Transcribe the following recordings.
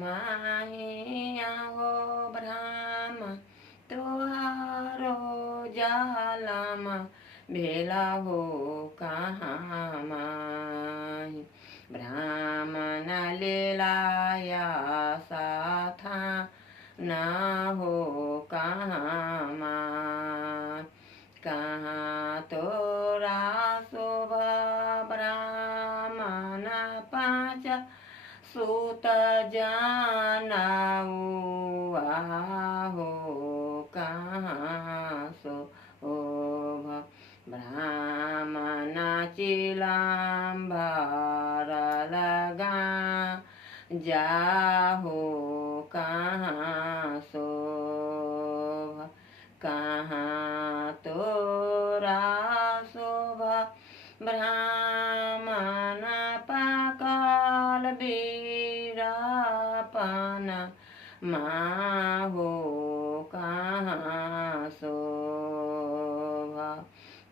माहिया हो ब्रह्म तोहारो जालम भेला हो कहाँ माही ब्राह्मण लीलाया साथा न हो कहाँ माँ कहाँ तोरा शोभा ब्राह्मण पाँच सूत जानाऊ आहो कहाँ शोभ ब्राह्मण चिलाम्बर लगा जाहो कहाँ शोभ कहाँ तोरा शोभ ब्राह्मण पाकल बीरापन माँ हो कहाँ शोभ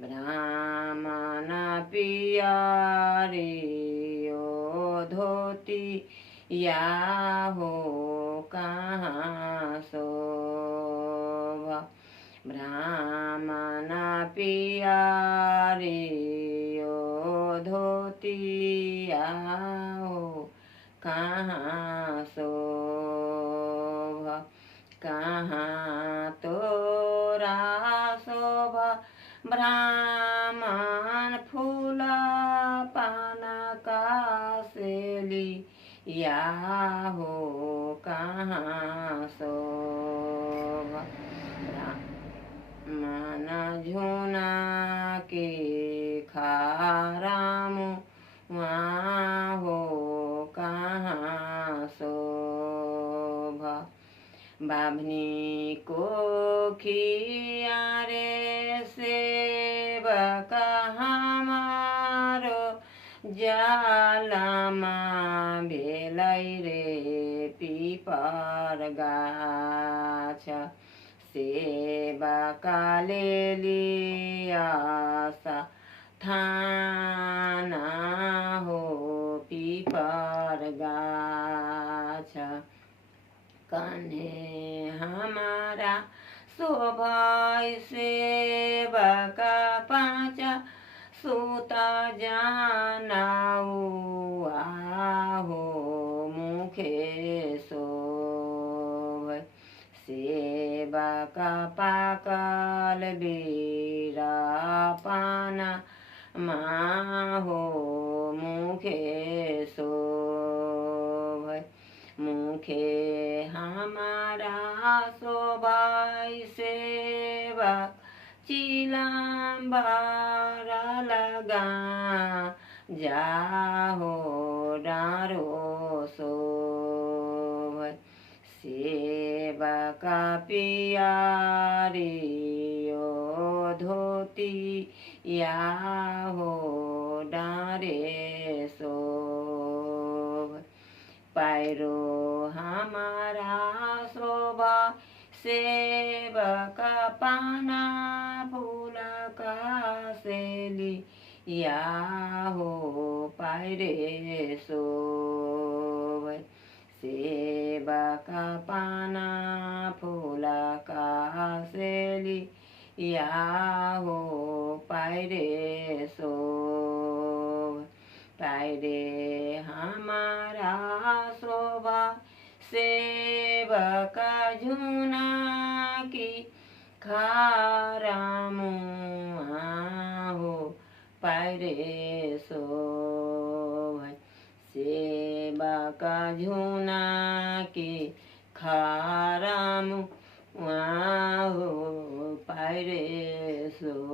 ब्राह्मण पियारियो धोती या हो कहाँ शोभ ब्राह्मण पियारियो धोतिया हो कहाँ शोभ कहाँ तोरा शोभ ब्राह्मण फूला पान का सेली या हो कहाँ शोभ ब्राह्मण झुना के खाराम वहाँ हो कहाँ शोभ बाभनी को खियारे सेवक हमारो जालमा भेलै रे पीपर गाछ सेवक लेलियासा थाना हो पीपर गाछ कने हमारा शोभाय सेवक पाँच सूत जानाऊ आहो मुखे शोभ सेवक पाकल बीरापन माँ हो मुखे शोभ मुखे हमारा शोभाय सेवक चिलाम्बर लगा जाहो डारो शोभ सेवक पियारियो धोती या हो डारे शोभ पैरो हमारा शोभा सेवक पाना फूल का सेली या हो पैरे शोभ सेवक पाना फूल का सेली या हो पैरे शोभ पैरे हमारा शोभा सेवक झुना की खारामु हो पैरे शोभ सेवक झुना की खारामु हो पैरे शोभ।